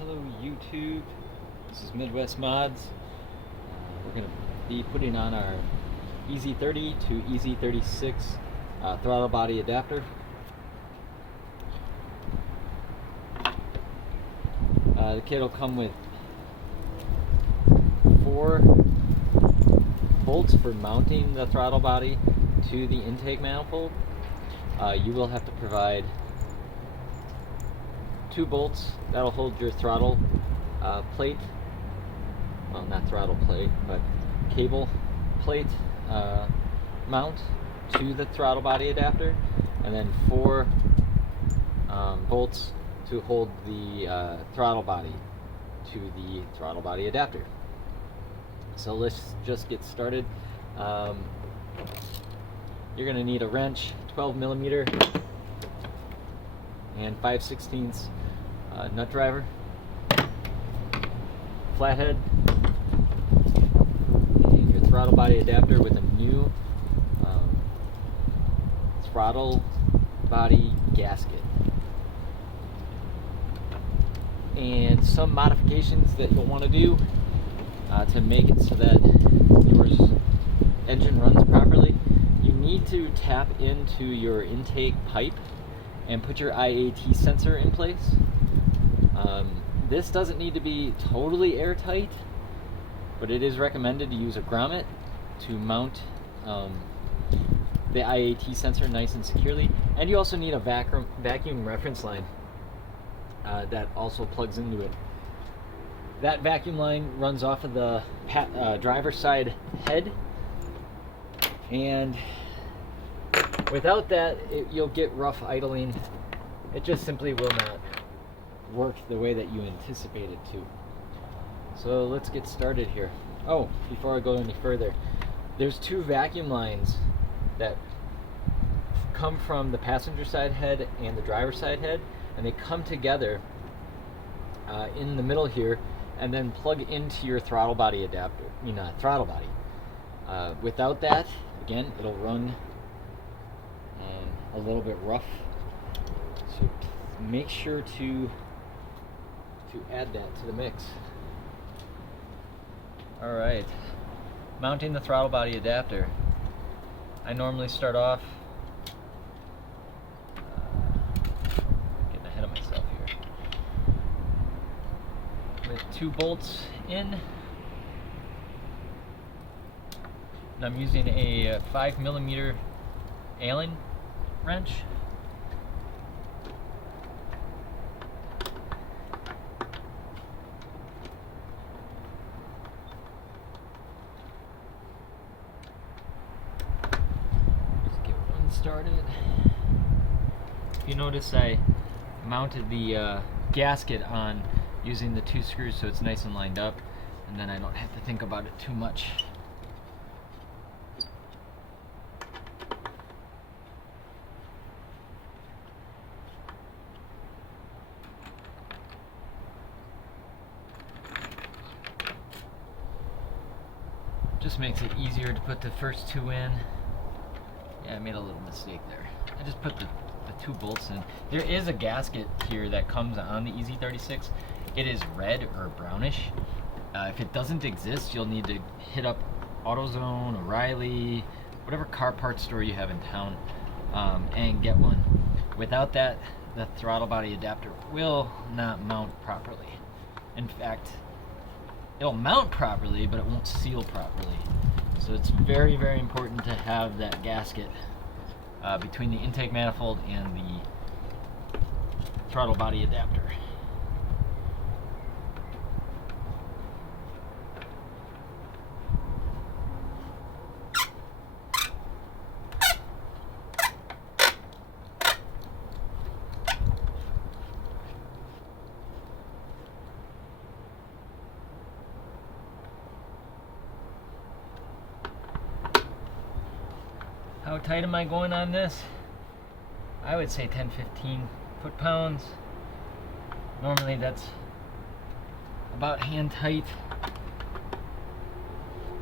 Hello YouTube, this is Midwest Mods. We're going to be putting on our ez30 to ez36 throttle body adapter. The kit will come with 4 bolts for mounting the throttle body to the intake manifold. You will have to provide 2 bolts that'll hold your throttle plate, well, not throttle plate, but cable plate mount to the throttle body adapter, and then 4 bolts to hold the throttle body to the throttle body adapter. So let's just get started. You're going to need a wrench, 12mm, and 5/16 nut driver, flathead, and your throttle body adapter with a new throttle body gasket, and some modifications that you'll want to do to make it so that your engine runs properly. You need to tap into your intake pipe and put your IAT sensor in place. This doesn't need to be totally airtight, but it is recommended to use a grommet to mount the IAT sensor nice and securely. And you also need a vacuum reference line that also plugs into it. That vacuum line runs off of the driver's side head, and without that, you'll get rough idling. It just simply will not work the way that you anticipate it to. So let's get started here. Oh, before I go any further, there's 2 vacuum lines that come from the passenger side head and the driver's side head, and they come together in the middle here, and then plug into your throttle body adapter. Throttle body. Without that, again, it'll run a little bit rough, so make sure to add that to the mix. Alright, mounting the throttle body adapter. I normally start off getting ahead of myself here with 2 bolts in, and I'm using a 5mm Allen wrench. Just get one started. If you notice, I mounted the gasket on using the 2 screws so it's nice and lined up, and then I don't have to think about it too much. Just makes it easier to put the first 2 in. Yeah, I made a little mistake there. I just put the 2 bolts in. There is a gasket here that comes on the ez36. It is red or brownish. If it doesn't exist, you'll need to hit up AutoZone, O'Reilly, whatever car parts store you have in town, and get one. Without that, the throttle body adapter will not mount properly. In fact, it'll mount properly, but it won't seal properly. So it's very, very important to have that gasket between the intake manifold and the throttle body adapter. How tight am I going on this? I would say 10-15 foot-pounds. Normally that's about hand tight.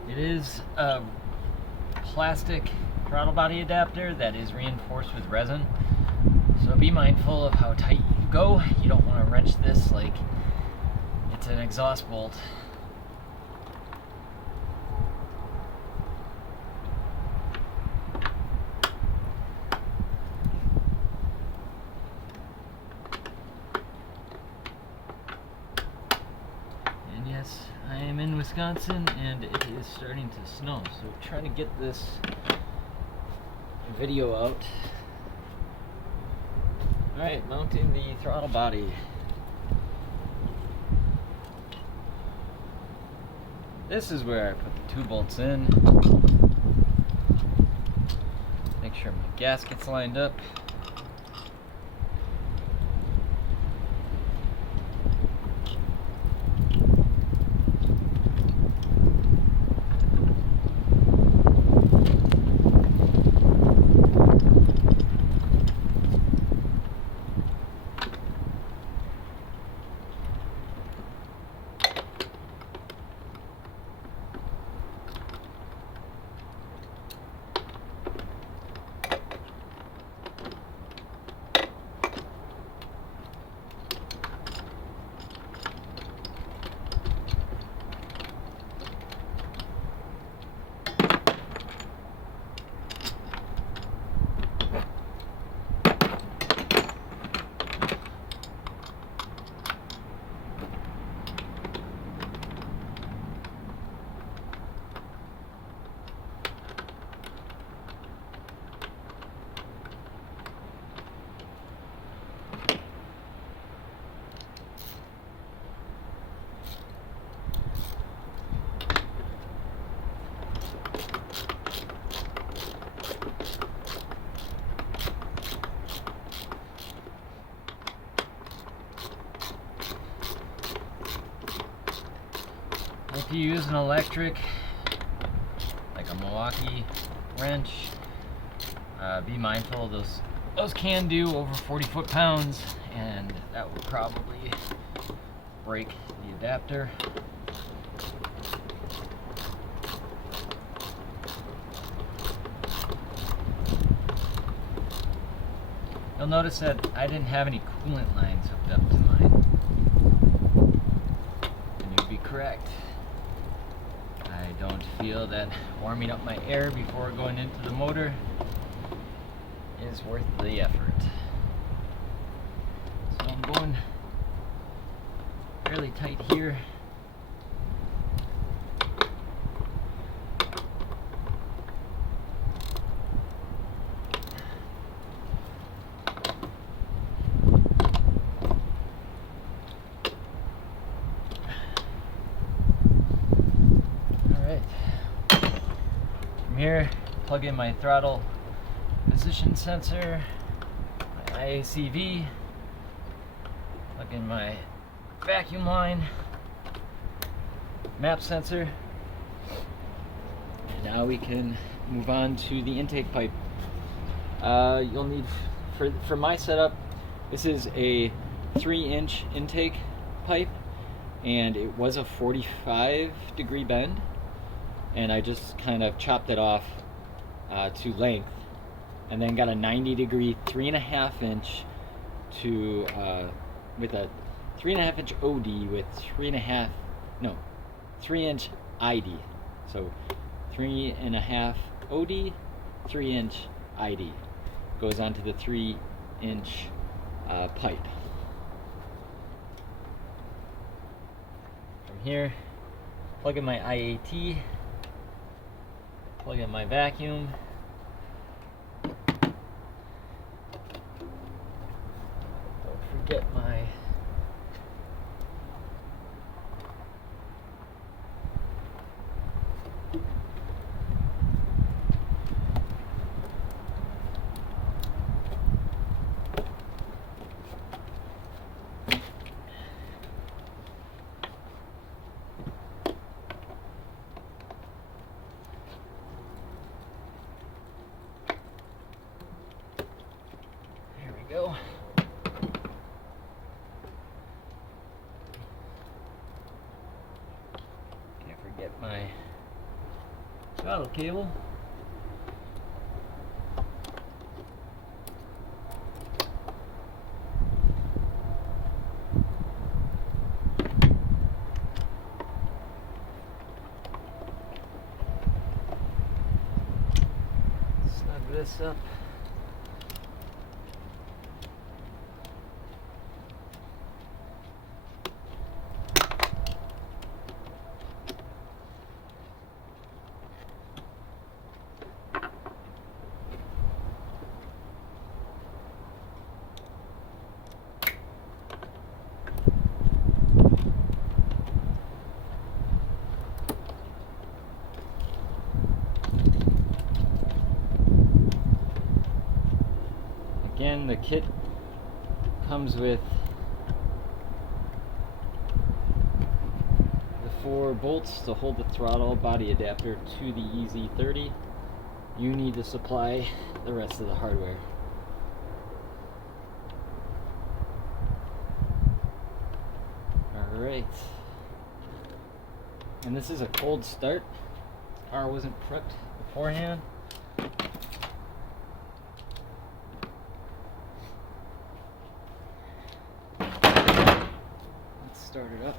It is a plastic throttle body adapter that is reinforced with resin, so be mindful of how tight you go. You don't want to wrench this like an exhaust bolt. And yes, I am in Wisconsin and it is starting to snow, so trying to get this video out. Alright, mounting the throttle body. This is where I put the 2 bolts in. Make sure my gasket's lined up. If you use an electric, like a Milwaukee wrench, be mindful of those can do over 40 foot-pounds, and that would probably break the adapter. You'll notice that I didn't have any coolant lines hooked up to mine. And you'd be correct. I don't feel that warming up my air before going into the motor is worth the effort. So I'm going fairly tight here. Here, plug in my throttle position sensor, my IACV, plug in my vacuum line, map sensor, and now we can move on to the intake pipe. You'll need, for my setup, this is a 3-inch intake pipe, and it was a 45-degree bend. And I just kind of chopped it off to length, and then got a 90-degree 3.5-inch to with a 3.5-inch OD with 3-inch ID. So 3.5 OD, 3-inch ID goes onto the 3-inch pipe. From here, plug in my IAT. Plug in my vacuum. Don't forget my go. Can't forget my throttle cable. this up. Again, the kit comes with the 4 bolts to hold the throttle body adapter to the ez30. You need to supply the rest of the hardware. Alright. And this is a cold start. This car wasn't prepped beforehand. Start it up.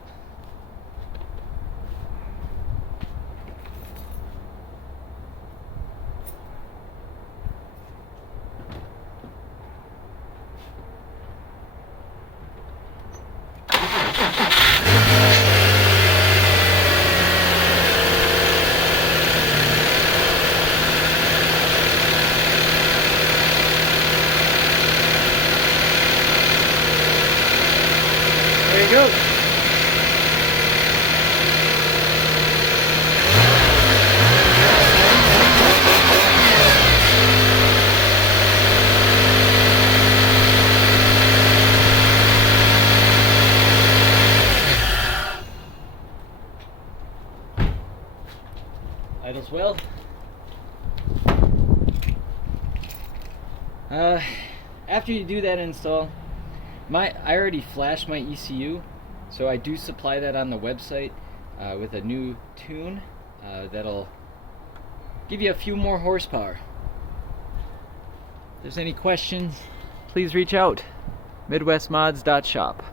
There you go. Idles well. After you do that install, I already flashed my ECU, so I do supply that on the website with a new tune that'll give you a few more horsepower. If there's any questions, please reach out. MidwestMods.shop.